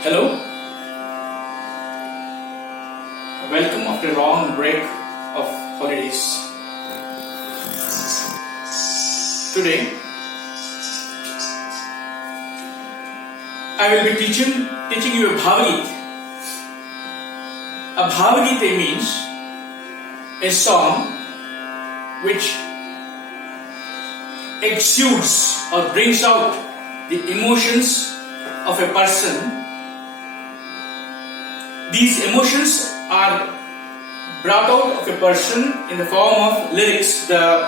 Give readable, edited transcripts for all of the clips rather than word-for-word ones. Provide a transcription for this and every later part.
Hello, welcome after a long break of holidays. Today, I will be teaching you a Bhavagita. A Bhavagita means a song which exudes or brings out the emotions of a person. These emotions are brought out of a person in the form of lyrics, the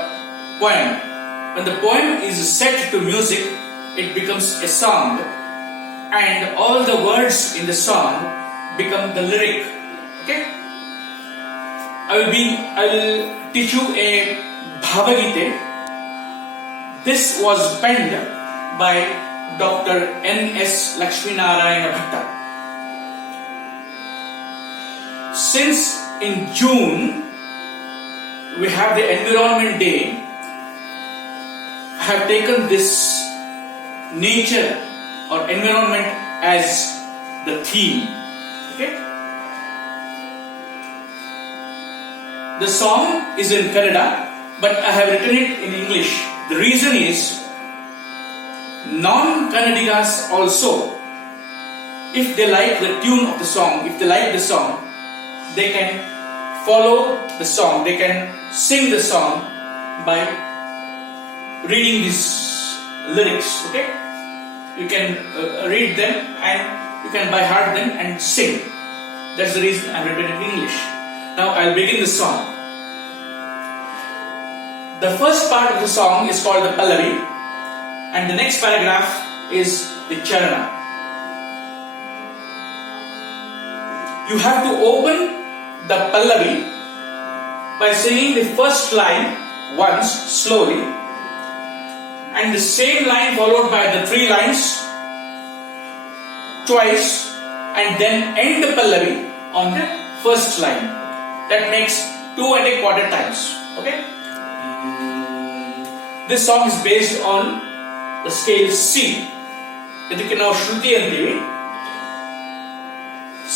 poem. When the poem is set to music, it becomes a song, and all the words in the song become the lyric. Okay? I will teach you a Bhavagita. This was penned by Dr. N.S. Lakshminarayana Bhatta. Since in June we have the Environment Day, I have taken this nature or environment as the theme. Okay? The song is in Kannada, but I have written it in English. The reason is, non-Kannadigas also, if they like the tune of the song, if they like the song, they can follow the song, they can sing the song by reading these lyrics. Okay? You can read them and you can by heart them and sing. That's the reason I've written it in English. Now I'll begin the song. The first part of the song is called the Pallavi, and the next paragraph is the Charana. You have to open the Pallavi by singing the first line once slowly, and the same line followed by the 3 lines twice, and then end the Pallavi on the first line. That makes 2 1/4 times. Okay? This song is based on the scale C. ಇದಕ್ಕೆ ನಾವು ಶ್ರುತಿ ಅಂತೀವಿ.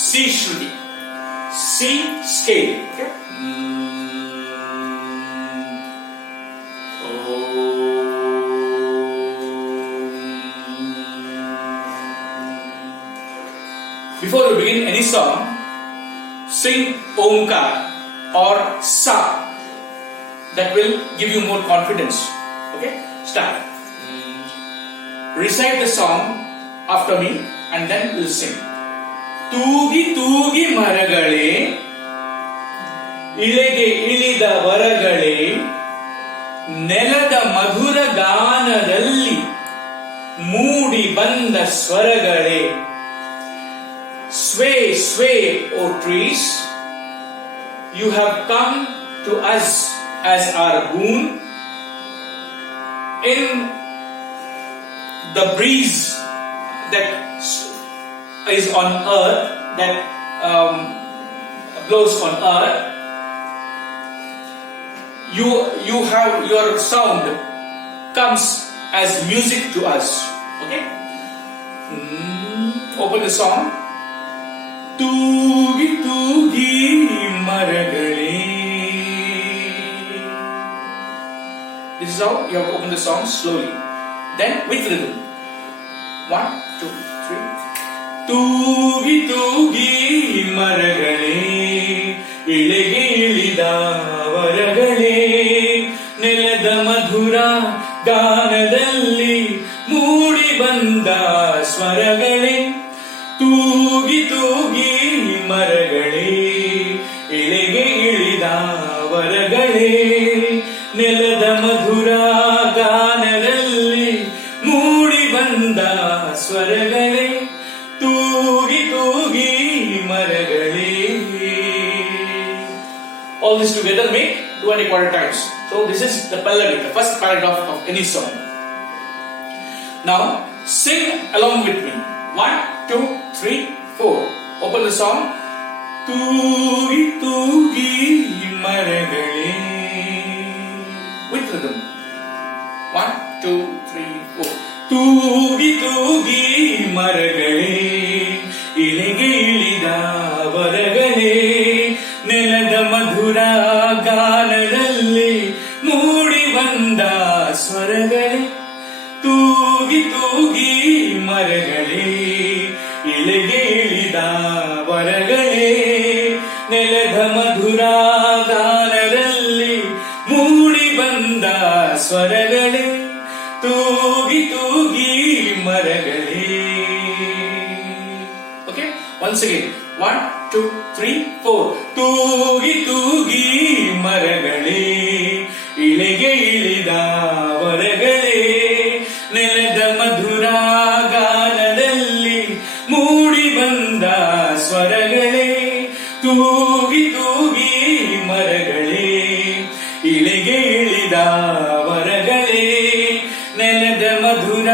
C Shruti. C scale. Okay? Before you begin any song, sing Omkar or Sa. That will give you more confidence. Okay? Start. Recite the song after me and then we'll sing. ತೂಗಿ ತೂಗಿ ಮರಗಳೇ, ಇಳೆಗೆ ಇಳಿದ ವರಗಳೇ, ನೆಲದ ಮಧುರ ಗಾನದಲ್ಲಿ ಮೂಡಿ ಬಂದ ಸ್ವರಗಳೇ. Sway, sway, O trees, you have come to us as our boon. In the breeze that is on earth, that blows on earth, you have your sound comes as music to us. Okay? Open the song. ತೂಗಿ ತೂಗಿ ಮರಗಳೇ. This is how you have to open the song slowly. Then with rhythm. 1, 2, 3. ತೂಗಿ ತೂಗಿ ಮರಗಳೇ, ಇಳೆಗೆ ಇಳಿದ ವರಗಳೇ, ನೆಲದ ಮಧುರ ಗಾನದಲ್ಲಿ ಮೂಡಿ ಬಂದ ಸ್ವರಗಳೇ. ತೂಗಿ ತೂಗಿ ಮರಗಳೇ, ಇಳೆಗೆ ಇಳಿದ ವರಗಳೇ, ನೆಲದ ಮಧುರ ಗಾನದಲ್ಲಿ ಮೂಡಿ ಬಂದ ಸ್ವರಗಳೇ. ತೂಗಿ ತೂಗಿ ಮರಗಳೇ. All this together make 2 1/4 times. So this is the Pallavi, the first paragraph of any song. Now sing along with me. 1, 2, 3, 4. Open the song. ತೂಗಿ ತೂಗಿ ಮರಗಳೇ. With rhythm. 1, 2, 3, 4. ತೂಗಿ ತೂಗಿ ಮರಗಳೇ, ಇಳೆಗೆ ಇಳಿದ ವರಗಳೇ, ನೆಲದ ಮಧುರ ಗಾನದಲ್ಲಿ ಮೂಡಿ ಬಂದ ಸ್ವರಗಳೇ, ತೂಗಿ ತೂಗಿ ಮರಗಳೇ, ಇಳೆಗೆ ಇಳಿದ ವರಗಳೇ, ನೆಲದ ಮಧುರ ಗಾನದಲ್ಲಿ ಮೂಡಿ ಬಂದ ಸ್ವರಗಳೇ, ತೂಗಿ ತೂಗಿ ಮರಗಳೇ. Okay, once again 1 2 3 4. ತೂಗಿ ತೂಗಿ ಮರಗಳೇ, ಇಳೆಗೆ ಇಳಿದ ವರಗಳೇ, ನೆಲದ ಮಧುರ ಗಾನದಲ್ಲಿ ಮೂಡಿ ಬಂದ ಸ್ವರಗಳೇ, ತೂಗಿ ತೂಗಿ ಮರಗಳೇ, ಇಳೆಗೆ ಇಳಿದ ವರಗಳೇ, ನೆಲದ ಮಧುರ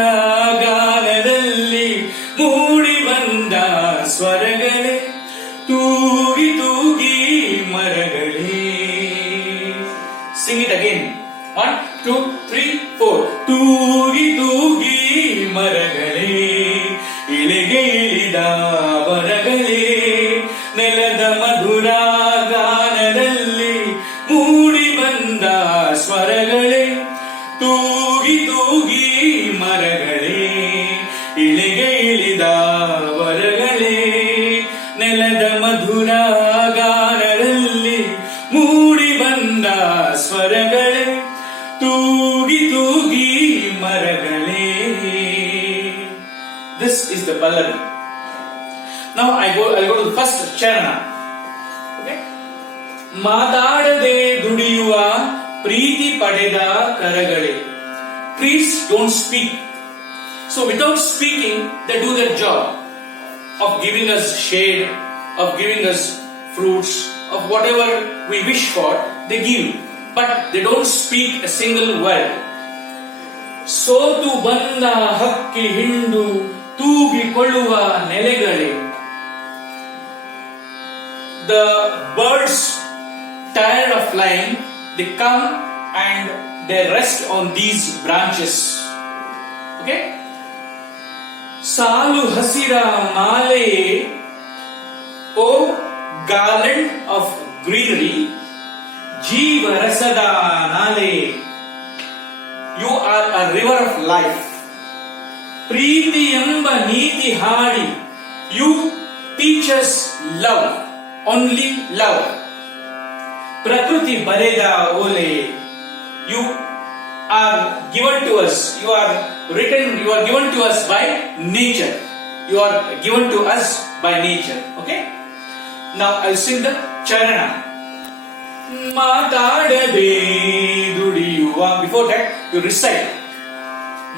ಗಾನದಲ್ಲಿ ಮೂಡಿ ಬಂದ ಸ್ವರಗಳೇ, ತೂಗಿ ತೂಗಿ ಮರಗಳೇ. Sing it again. 1 2 3 4. ತೂಗಿ ತೂಗಿ ಮರಗಳೇ, ಇಳೆಗೆ ಇಳಿದ ವರಗಳೇ, ನೆಲದ ಮಧುರ ಗಾನದಲ್ಲಿ ಮೂಡಿ ಬಂದ ಸ್ವರಗಳೇ, ತೂಗಿ ತೂಗಿ ಮರಗಳೇ, ಇಳೆಗೆ ಇಳಿದ ವರಗಳೇ, ನೆಲದ ಮಧುರ ಗಾನದಲ್ಲಿ ಮೂಡಿ ಬಂದ ಸ್ವರಗಳೇ, ತೂಗಿ ತೂಗಿ ಮರಗಳೇ. This is the Pallavi. Now I'll go to the first charana. Okay? ಮಾತಾಡದೆ ದುಡಿಯುವ ಪ್ರೀತಿ ಪಡೆದ ಕರಗಳೇ. Trees don't speak. So without speaking, they do their job of giving us shade, of giving us fruits, of whatever we wish for, they give. But they don't speak a single word. ಸೋತು ಬಂದ ಹಕ್ಕಿ ಹಿಂಡು ತೂಗಿಕೊಳ್ಳುವ ನೆಲೆಗಳೇ. The birds tired of flying, they come and they rest on these branches. Okay? ಸಾಲು ಹಸಿರ ಮಾಲೆಯೇ, ಓ garland of greenery, ಜೀವರಸದ ನಾಲೆಯೇ, you are a river of life. ಪ್ರೀತಿ ಎಂಬ ನೀತಿ ಹಾಡಿ, you teach us love, only love. ಪ್ರಕೃತಿ ಬರೆದ ಓಲೆ, you are given to us, you are given to us by nature, you are given to us by nature. Okay, now I'll sing the charana. ಮಾತಾಡದೆ ದುಡಿಯುವ, before that you recite.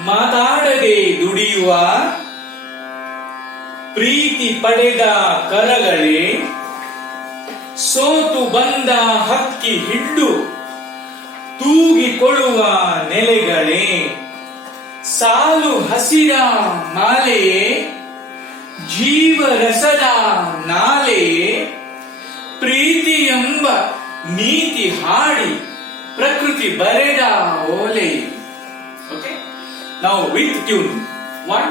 ಮಾತಾಡದೆ ದುಡಿಯುವ ಪ್ರೀತಿ ಪಡೆದ ಕರಗಳೇ, ಸೋತು ಬಂದ ಹಕ್ಕಿ ಹಿಂಡು ತೂಗಿಕೊಳ್ಳುವ ನೆಲೆಗಳೇ, ಸಾಲು ಹಸಿರ ಮಾಲೆಯೇ, ಜೀವರಸದ ನಾಲೆಯೇ, ಪ್ರೀತಿ ಎಂಬ ನೀತಿ ಹಾಡಿ ಪ್ರಕೃತಿ ಬರೆದ ಓಲೆ. Okay, now with tune. 1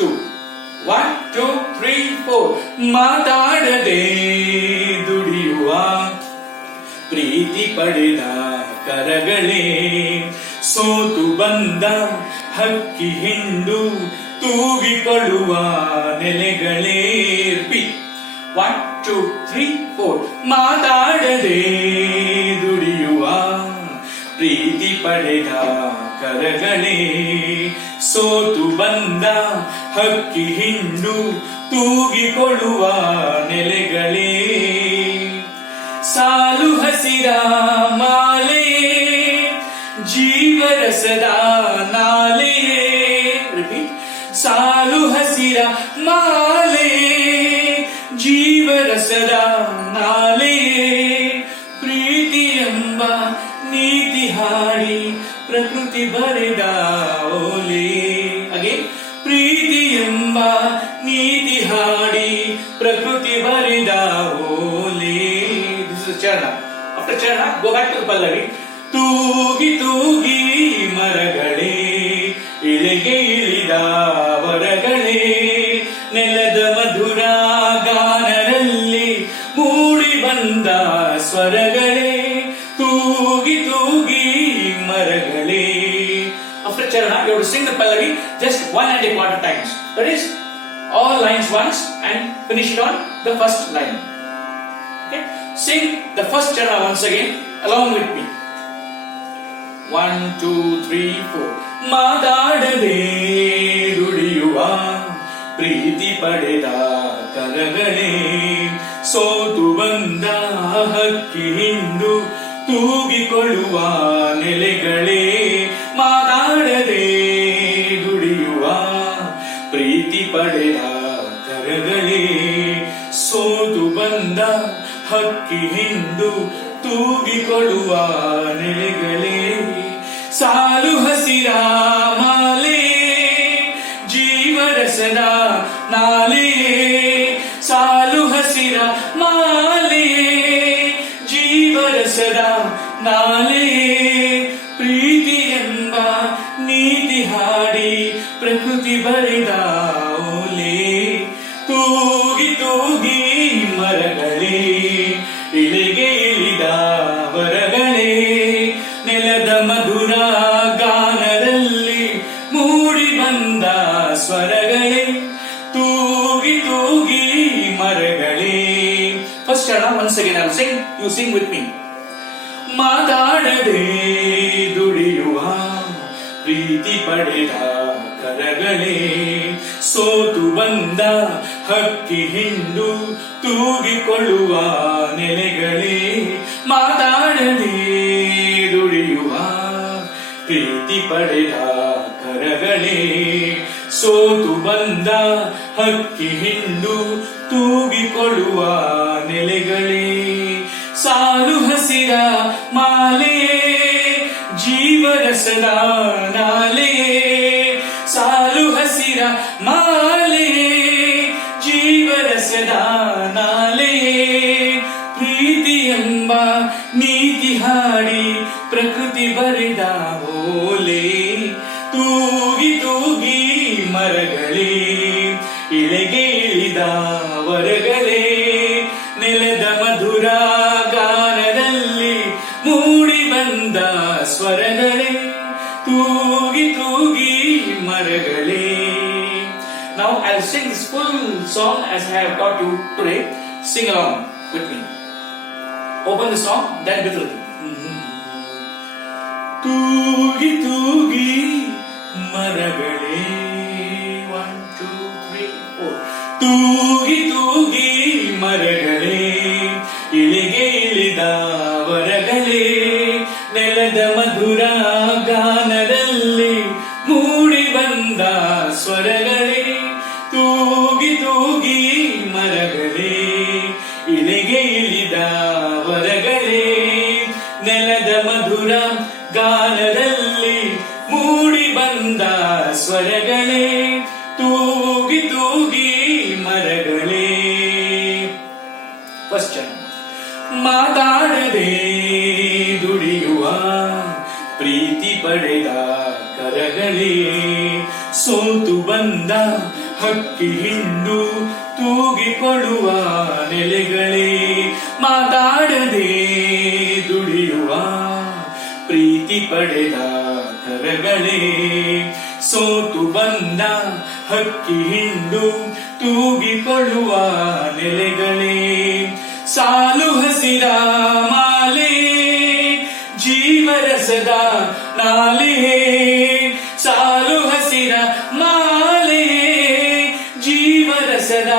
2 1 2 3 4. ಮಾತಾಡದೆ ದುಡಿಯುವ ಪ್ರೀತಿ ಪಡೆದ ಕರಗಳೇ, ಸೋತು ಬಂದ ಹಕ್ಕಿ ಹಿಂಡು ತೂಗಿಕೊಳ್ಳುವ ನೆಲೆಗಳೇ. Repeat. 1 2 3 4. ಮಾತಾಡದೆ ದುಡಿಯುವ ಪ್ರೀತಿ ಪಡೆದ ಕರಗಳೇ, ಸೋತು ಬಂದ ಹಕ್ಕಿ ಹಿಂಡು ತೂಗಿಕೊಳ್ಳುವ ನೆಲೆಗಳೇ, ಸಾಲು ಹಸಿರ ಮಾಲೆಯೇ, ಜೀವರಸದ ನಾಲೆಯೇ. ರಿಪೀಟ್. ಸಾಲು ಹಸಿರ ಮಾಲೆಯೇ, ಜೀವರಸದ ನಾಲೆಯೇ, ಪ್ರೀತಿ ಎಂಬ ನೀತಿ ಹಾಡಿ ಪ್ರಕೃತಿ ಬರೆದ ಓಲೆ. ಅಗೇನ್. ಪ್ರೀತಿ ಎಂಬ ನೀತಿ ಹಾಡಿ ಪ್ರಕೃತಿ ಬರೆದ ಓಲೆ. This is charana. After charana, go back to the Pallavi. ತೂಗಿ ತೂಗಿ ಮರಗಳೇ, ಇಳೆಗೆ ಇಳಿದ ವರಗಳೇ, ನೆಲದ ಮಧುರ 1.25 times. That is all lines once and finish it on the first line. Okay, sing the first chana once again along with me. 1, 2, 3, 4. ಮಾತಾಡದೆ ದುಡಿಯುವ ಪ್ರೀತಿ ಪಡೆದ ಕರಗಳೇ, ಸೋತು ಬಂದ ಹಕ್ಕಿ ಹಿಂಡು ತೂಗಿಕೊಳ್ಳುವ ನೆಲೆಗಳೇ. ಮಾತಾಡದೆ ದುಡಿಯುವ ಪ್ರೀತಿ ಪಡೆದ ಕರಗಳೇ, ಸೋತು ಬಂದ ಹಕ್ಕಿ ಹಿಂಡು ತೂಗಿಕೊಳ್ಳುವ ನೆಲೆಗಳೇ. ಸಾಲು ಹಸಿರ ಮಾಲೆ ಜೀವರಸದ ನಾಲೆ, ಸಾಲು ಹಸಿರ ಮಾಲೆ ಜೀವರಸದ ನಾಲೆ. ಪ್ರೀತಿ ಎಂಬ ನೀತಿ ಹಾಡಿ ಪ್ರಕೃತಿ ಬರೆದ ಓಲೆ. ತೂಗಿ ತೂಗಿ ಮರಗಳೇ, ಇಳಿಗೆ ಇಳಿದ ವರಗಳೇ, ನೆಲದ ಮಧುರ ಗಾನದಲ್ಲಿ ಮೂಡಿ ಬಂದ ಸ್ವರಗಳೇ. ತೂಗಿ ತೂಗಿ ಮರಗಳೇ. First chana once again I will sing, you sing with me. ಮಾತಾಡದೆ ದುಡಿಯುವ ಪ್ರೀತಿ ಪಡೆದ ಕರಗಳೇ, ಸೋತು ಬಂದ ಹಕ್ಕಿ ಹಿಂಡು ತೂಗಿಕೊಳ್ಳುವ ನೆಲೆಗಳೇ. ಮಾತಾಡದೆ ದುಡಿಯುವ ಪ್ರೀತಿ ಪಡೆದ ಕರಗಳೇ, ಸೋತು ಬಂದ ಹಕ್ಕಿ ಹಿಂಡು ತೂಗಿಕೊಳ್ಳುವ ನೆಲೆಗಳೇ. ಸಾಲು ಹಸಿರ ಮಾಲೆ ಜೀವರಸದ ನಾಲೆ, ಸಾಲು ಹಸಿರ ಮಾಲೆ ಜೀವರಸದ ನಾಲೆ. ಪ್ರೀತಿ ಎಂಬ ನೀತಿ ಹಾಡಿ ಪ್ರಕೃತಿ ಬರೆದ ಓಲೆ. ತೂಗಿ ತೂಗಿ ಮರಗಳೇ, ಇಳೆಗೆ ಇಳಿದ ವರಗಳೇ, ನೆಲದ ಮಧುರ ಗಾನದಲ್ಲಿ ಮೂಡಿ ಬಂದ ಸ್ವರಗಳೇ. ತೂಗಿ ತೂಗಿ ಮರಗಳೇ. Now I'll sing this full song as I have taught you today. Sing along with me. Open the song, then with rhythm. ತೂಗಿ ತೂಗಿ ಮರಗಳೇ. 1, 2, 3, 4. ತೂಗಿ ತೂಗಿ ಮರಗಳೇ, ಇಳಿಗೆ ಇಳಿದ ವರಗಳೇ, ನೆಲದ ಮಧುರ ಗಾನದಲ್ಲಿ ಮೂಡಿ ಬಂದ ಸ್ವರಗಳೇ. ತೂಗಿ ತೂಗಿ ಮರಗಳೇ, ಇಳಿಗೆ ಇಳಿದ ವರಗಳೇ, ನೆಲದ ಮಧುರ ಗಾನದಲ್ಲಿ ಮೂಡಿ ಬಂದ ಸ್ವರಗಳೇ. ತೂಗಿ ತೂಗಿ ಮರಗಳೇ. First chana. ಮಾತಾಡದೆ ದುಡಿಯುವ ಪ್ರೀತಿ ಪಡೆದ ಕರಗಳೇ, ಸೋತು ಬಂದ ಹಕ್ಕಿ ಹಿಂಡು ತೂಗಿಕೊಳ್ಳುವ ನೆಲೆಗಳೇ. ಮಾತಾಡದೆ ದುಡಿಯುವ ಪ್ರೀತಿ ಪಡೆದ ಕರಗಳೇ, ಸೋತು ಬಂದ ಹಕ್ಕಿ ಹಿಂಡು ತೂಗಿಕೊಳ್ಳುವ ನೆಲೆಗಳೇ. ಸಾಲು ಹಸಿರ ಮಾಲೆ ಜೀವರಸದ ನಾಲೆ, ಸಾಲು ಹಸಿರ ಮಾಲೆ ಜೀವರಸದ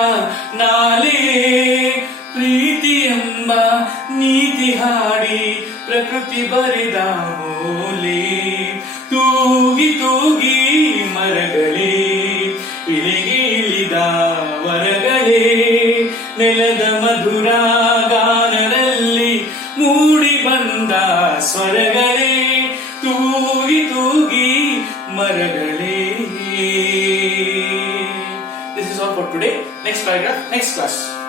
ನಾಲೆ. ಪ್ರೀತಿ ಎಂಬ ನೀತಿ ಹಾಡಿ ಪ್ರಕೃತಿ ಬರೆದ ಓಲೆ. ತೂಗಿ ತೂಗಿ ಮರಗಳೇ, ಇಳಿಗೆ ಇಳಿದ ವರಗಳೇ, ನೆಲದ ಮಧುರ ಗಾನದಲ್ಲಿ ಮೂಡಿ ಬಂದ ಸ್ವರಗಳೇ. ತೂಗಿ ತೂಗಿ ಮರಗಳೇ. This is all for today. Next paragraph, next class.